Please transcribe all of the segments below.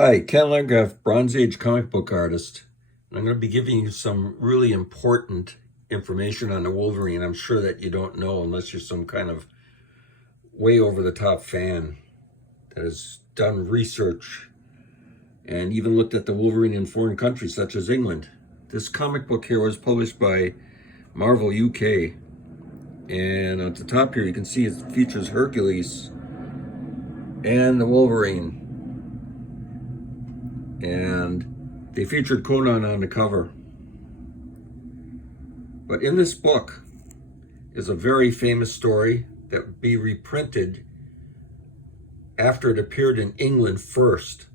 Hi, Ken Landgraf, Bronze Age comic book artist. I'm going to be giving you some really important information on the Wolverine. I'm sure that you don't know unless you're some kind of way over the top fan that has done research and even looked at the Wolverine in foreign countries such as England. This comic book here was published by Marvel UK, and at the top here you can see it features Hercules and the Wolverine. And they featured Conan on the cover. But in this book is a very famous story that would be reprinted after it appeared in England first.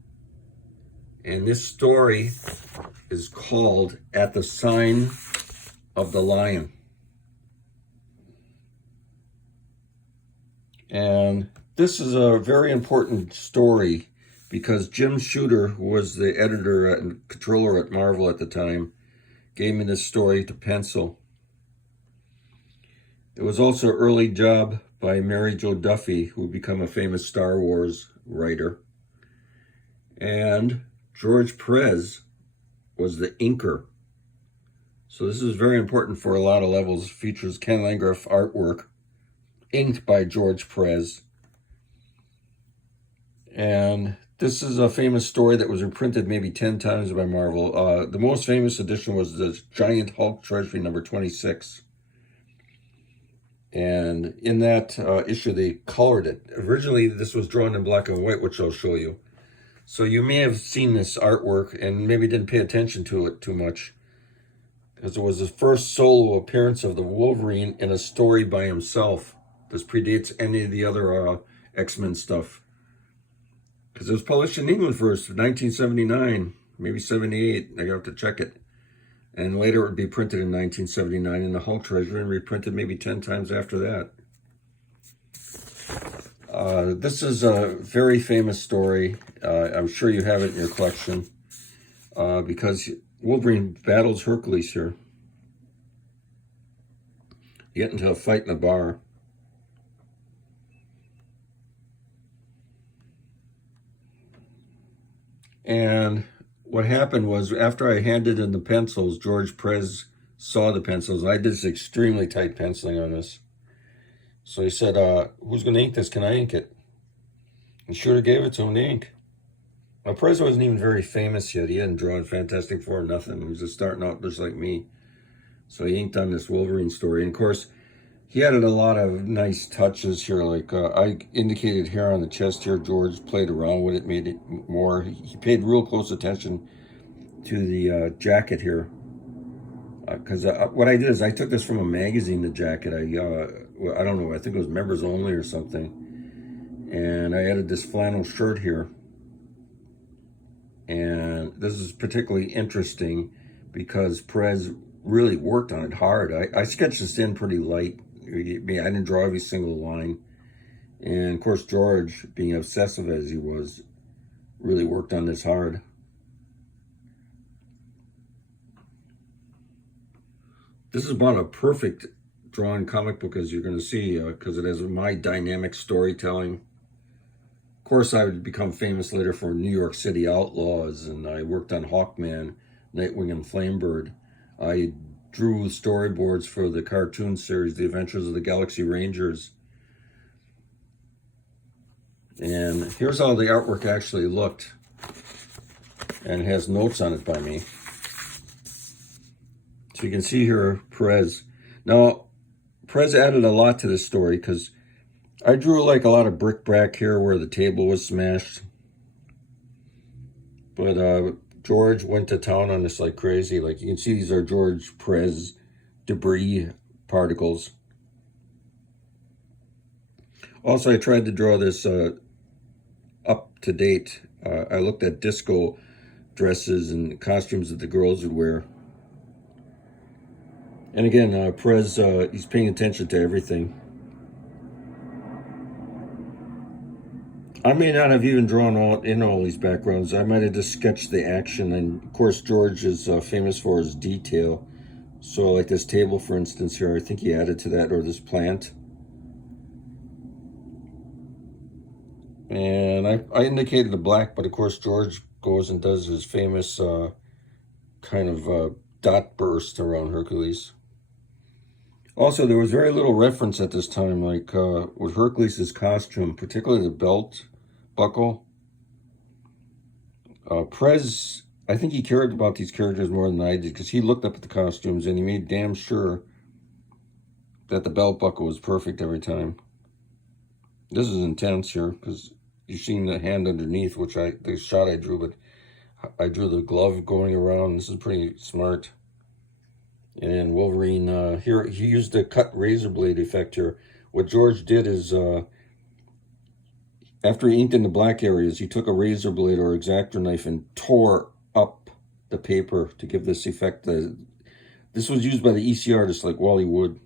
And this story is called At the Sign of the Lion. And this is a very important story because Jim Shooter, who was the editor and controller at Marvel at the time, gave me this story to pencil. It was also an early job by Mary Jo Duffy, who would become a famous Star Wars writer. And George Perez was the inker. So this is very important for a lot of levels. It features Ken Landgraf artwork, inked by George Perez. And this is a famous story that was reprinted maybe 10 times by Marvel. The most famous edition was the Giant Hulk Treasury number 26. And in that issue, they colored it. Originally, this was drawn in black and white, which I'll show you. So you may have seen this artwork and maybe didn't pay attention to it too much, because it was the first solo appearance of the Wolverine in a story by himself. This predates any of the other X-Men stuff, because it was published in England first, 1979, maybe 78. I have to check it. And later it would be printed in 1979 in the Hulk Treasury and reprinted maybe 10 times after that. This is a very famous story. I'm sure you have it in your collection because Wolverine battles Hercules here. You get into a fight in a bar. And what happened was, after I handed in the pencils, George Perez saw the pencils, and I did this extremely tight penciling on this. So he said, who's going to ink this? Can I ink it? And Shooter gave it to him to ink. Now, Perez wasn't even very famous yet. He hadn't drawn Fantastic Four or nothing. He was just starting out just like me. So he inked on this Wolverine story. And of course, he added a lot of nice touches here. Like I indicated here on the chest here, George played around with it, made it more. He paid real close attention to the jacket here. Because what I did is I took this from a magazine, the jacket. I don't know, I think it was members only or something. And I added this flannel shirt here. And this is particularly interesting because Perez really worked on it hard. I sketched this in pretty light. I didn't draw every single line. And of course, George, being obsessive as he was, really worked on this hard. This is about a perfect drawn comic book, as you're going to see, because it has my dynamic storytelling. Of course, I would become famous later for New York City Outlaws, and I worked on Hawkman, Nightwing, and Flamebird. I drew storyboards for the cartoon series, The Adventures of the Galaxy Rangers. And here's how the artwork actually looked. And it has notes on it by me. So you can see here, Perez. Now, Perez added a lot to this story because I drew like a lot of bric-a-brac here where the table was smashed. But George went to town on this like crazy. Like you can see, these are George Perez debris particles. Also, I tried to draw this up to date. I looked at disco dresses and costumes that the girls would wear. And again, Perez, he's paying attention to everything. I may not have even drawn all these backgrounds. I might have just sketched the action. And of course, George is famous for his detail. So like this table, for instance, here, I think he added to that, or this plant. And I indicated the black, but of course George goes and does his famous kind of dot burst around Hercules. Also, there was very little reference at this time, like with Hercules' costume, particularly the belt buckle. Prez, I think he cared about these characters more than I did, because he looked up at the costumes and he made damn sure that the belt buckle was perfect every time. This is intense here, because you've seen the hand underneath, which the shot I drew, but I drew the glove going around. This is pretty smart. And Wolverine, here, he used the cut razor blade effect here. What George did is, after he inked in the black areas, he took a razor blade or X-Acto knife and tore up the paper to give this effect. This was used by the EC artists like Wally Wood.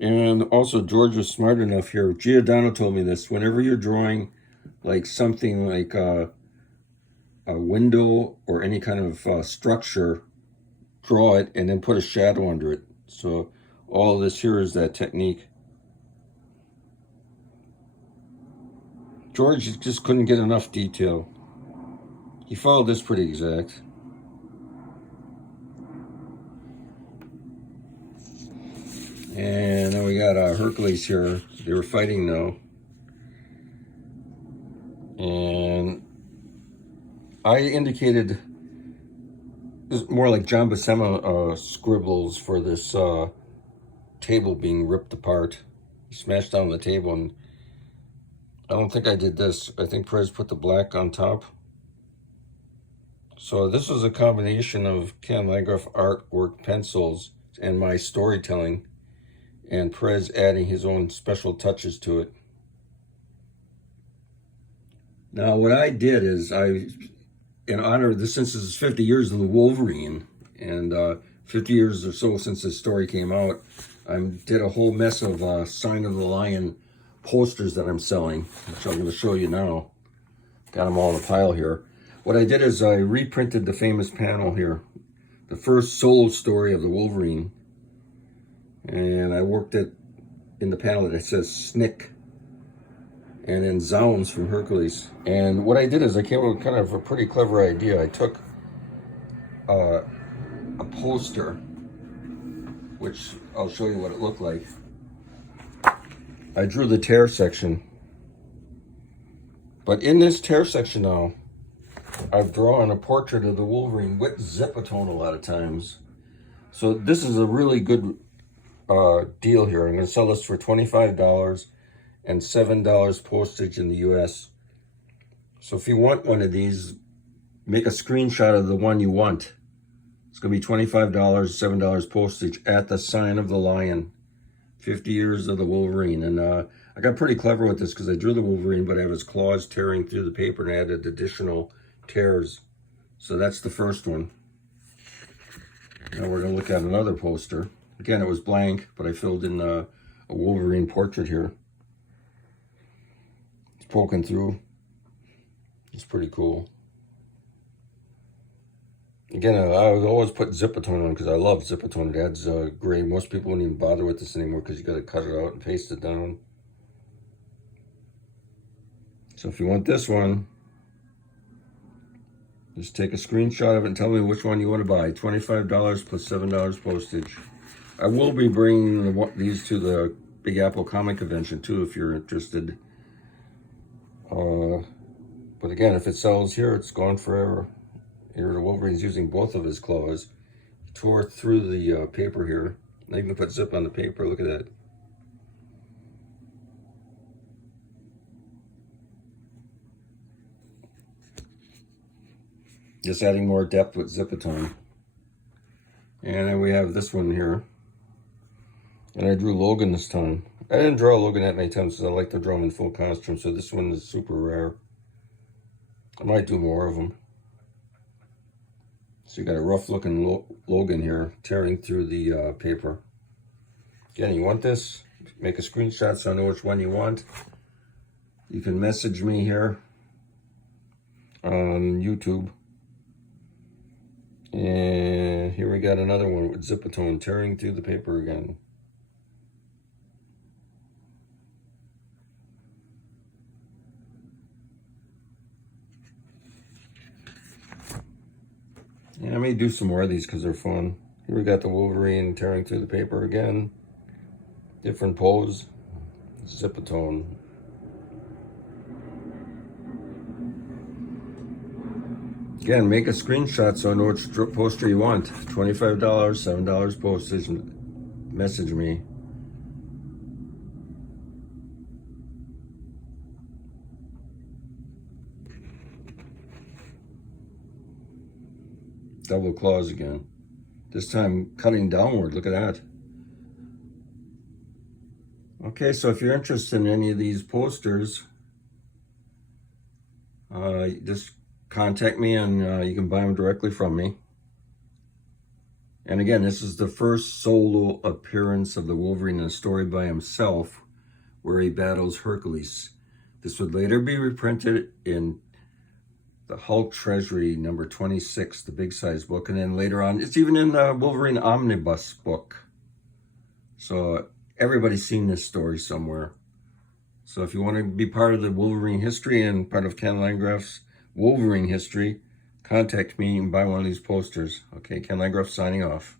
And also, George was smart enough here. Giordano told me this. Whenever you're drawing like something like a window or any kind of structure, draw it and then put a shadow under it. So all this here is that technique. George just couldn't get enough detail. He followed this pretty exact. And then we got Hercules here. They were fighting now. And I indicated more like John Buscema scribbles for this table being ripped apart. He smashed down the table, and I don't think I did this. I think Perez put the black on top. So this was a combination of Ken Landgraf artwork pencils and my storytelling, and Perez adding his own special touches to it. Now what I did is, in honor of this, since this is 50 years of the Wolverine, and 50 years or so since this story came out, I did a whole mess of Sign of the Lion posters that I'm selling, which I'm going to show you now. Got them all in a pile here. What I did is I reprinted the famous panel here, the first solo story of the Wolverine, and I worked it in the panel that says Snick, and then Zounds from Hercules. And what I did is I came up with kind of a pretty clever idea. I took a poster, which I'll show you what it looked like. I drew the tear section. But in this tear section now, I've drawn a portrait of the Wolverine with Zipatone a lot of times. So this is a really good deal here. I'm going to sell this for $25 and $7 postage in the US. So if you want one of these, make a screenshot of the one you want. It's going to be $25, $7 postage at the Sign of the Lion. 50 years of the Wolverine. And I got pretty clever with this because I drew the Wolverine, but I have his claws tearing through the paper and added additional tears. So that's the first one. Now we're going to look at another poster. Again, it was blank, but I filled in a Wolverine portrait here. It's poking through. It's pretty cool. Again, I would always put Zipatone on because I love Zipatone. It adds gray. Most people wouldn't even bother with this anymore because you got to cut it out and paste it down. So if you want this one, just take a screenshot of it and tell me which one you want to buy. $25 plus $7 postage. I will be bringing these to the Big Apple Comic Convention too if you're interested. But again, if it sells here, it's gone forever. Here the Wolverine's using both of his claws. He tore through the paper here. I even put zip on the paper. Look at that. Just adding more depth with Zipatone. And then we have this one here. And I drew Logan this time. I didn't draw Logan that many times because I like to draw him in full costume. So this one is super rare. I might do more of them. So you got a rough looking Logan here tearing through the paper. Again, you want this? Make a screenshot so I know which one you want. You can message me here on YouTube. And here we got another one with Zipatone tearing through the paper again. I may do some more of these because they're fun. Here we got the Wolverine tearing through the paper again. Different pose. Zipatone. Again, make a screenshot so I know which poster you want. $25, $7 postage. Message me. Double claws again. This time cutting downward. Look at that. Okay, so if you're interested in any of these posters, just contact me and you can buy them directly from me. And again, this is the first solo appearance of the Wolverine in a story by himself where he battles Hercules. This would later be reprinted in the Hulk Treasury number 26, the big size book. And then later on, it's even in the Wolverine Omnibus book. So everybody's seen this story somewhere. So if you want to be part of the Wolverine history and part of Ken Landgraf's Wolverine history, contact me and buy one of these posters. Okay, Ken Landgraf signing off.